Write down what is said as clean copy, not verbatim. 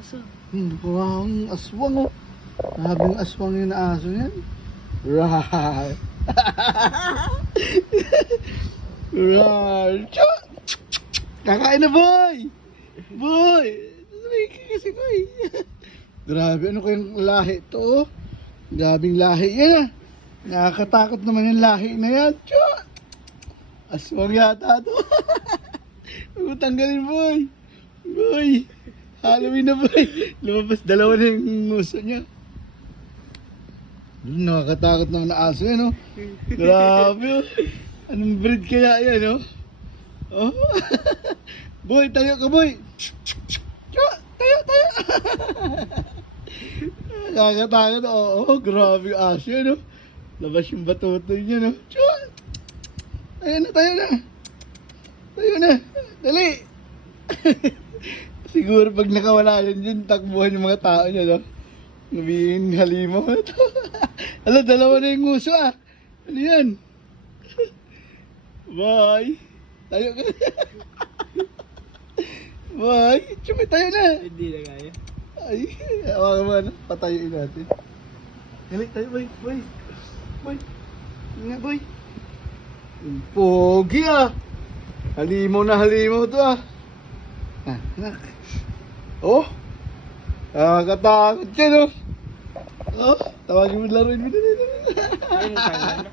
aso. Mukhang aswang oh. Sabing aswang yung aso yan. Right. Right. Kakain na boy! Boy! Sabi ka kasi boy. Grabe, ano kayong lahi to? Grabing lahi yan ah. Nakakatakot naman yung lahi na yan. Aswang yata to. Huwag mo tanggalin boy. Boy. Halloween na boy. Lumabas dalawa na yung nguso niya. Nakakatakot naman na aso yan oh. Grabe oh. Anong breed kaya yan oh? Oh. Boy, tayo ka boy. Tayo. Nakakatakot oh. Grabe yung aso yan oh. Labas yung batutoy niya no. Tayo na. Tayo na. Dali. Siguro pag nakawala yan dyan, takbuhan yung mga tao niya no. Nabing halimaw na to. Ala, dalawa na yung nguso ah. Ano yan? Bye. Tayo ka na. Bye. Tsumay tayo na. Hindi na kaya. Ay, hawakan mo na. Patayin natin. Dali tayo, boy. Boy. Nga, boy. Pogi ah. Halimaw to ah. Ah, anak. Oh. Nakakatakot ka no. Oh, tawagin mo laruin mo. Ayun, kaya na.